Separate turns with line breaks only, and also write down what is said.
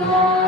Lord.